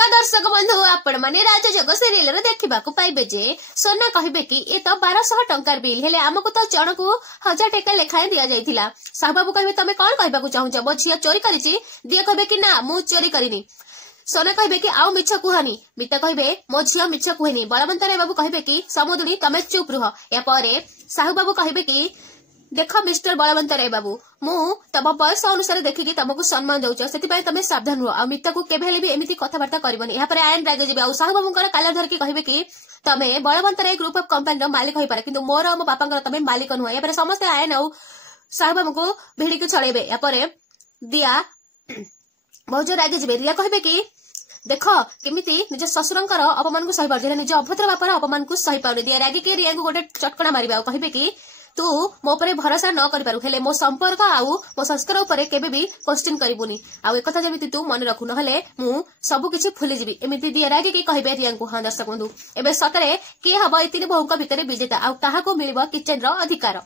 का दर्शक बंधु आपण माने राजजोग सीरियल रे देखिबाकू पाइबे जे सोना कहिबे कि ए तो 1200 टंकार बिल हेले हमकु तो जनकू 1000 टका लेखाए दिया जाइथिला। साहू बाबू कहबे तमे कोन कहबाकू चाहू मो झिया चोरी करिछि दिए कहबे कि ना मु चोरी करिनी। सोना कहबे कि आउ मिछ कुहनी मिता कहबे मो झिया मिछ कुहनी। बलवंत राय बाबू कहबे कि समुदुनी तमे चुप रुह। या परे साहू बाबू कहबे कि देख मिस्टर बलवंत राय बाबू मु तम बयस अनुसार देखिकी तुमको सम्मान दउछ सेति तमे सावधान रुह। आ मिता को केबे हेले भी एमिति कथबार्ता करबनी। या परे आयन रागे जेबे आ साहू बाबूंकर काला धरकी कहबे कि तमे बलवंत राय ग्रुप ऑफ कंपनी रो मालिक होई पारे किंतु मोर मो बापांकर तमे मालिक नुह। या परे समस्त आयन आ साहू बाबू को भिड़ी के छड़ेबे। या परे दिया बहुत रागे जेबे। रिया कहबे कि देख केमिति निज ससुरंकर अपमान को सही पार निज अभद्र बापार अपमान को सही पार। दिया रागे कि रिया को गोटे चटकणा मारिबा कहबे कि तू मो परे भरोसा न करि पारु हेले मो संपर्क आउ मो संस्कार ऊपर केबे भी क्वेश्चन करिबुनी। आ एक कथा जेमिति तू मन रखु नहले मु सब किछि भूली जिबी एमिति दिया रागे कि कहबे रिया को। हां दर्शक बंधु एबे सतरे के हबो ए तीन बहुक भितरे विजेता आ काहा को मिलिबो किचन रो अधिकार।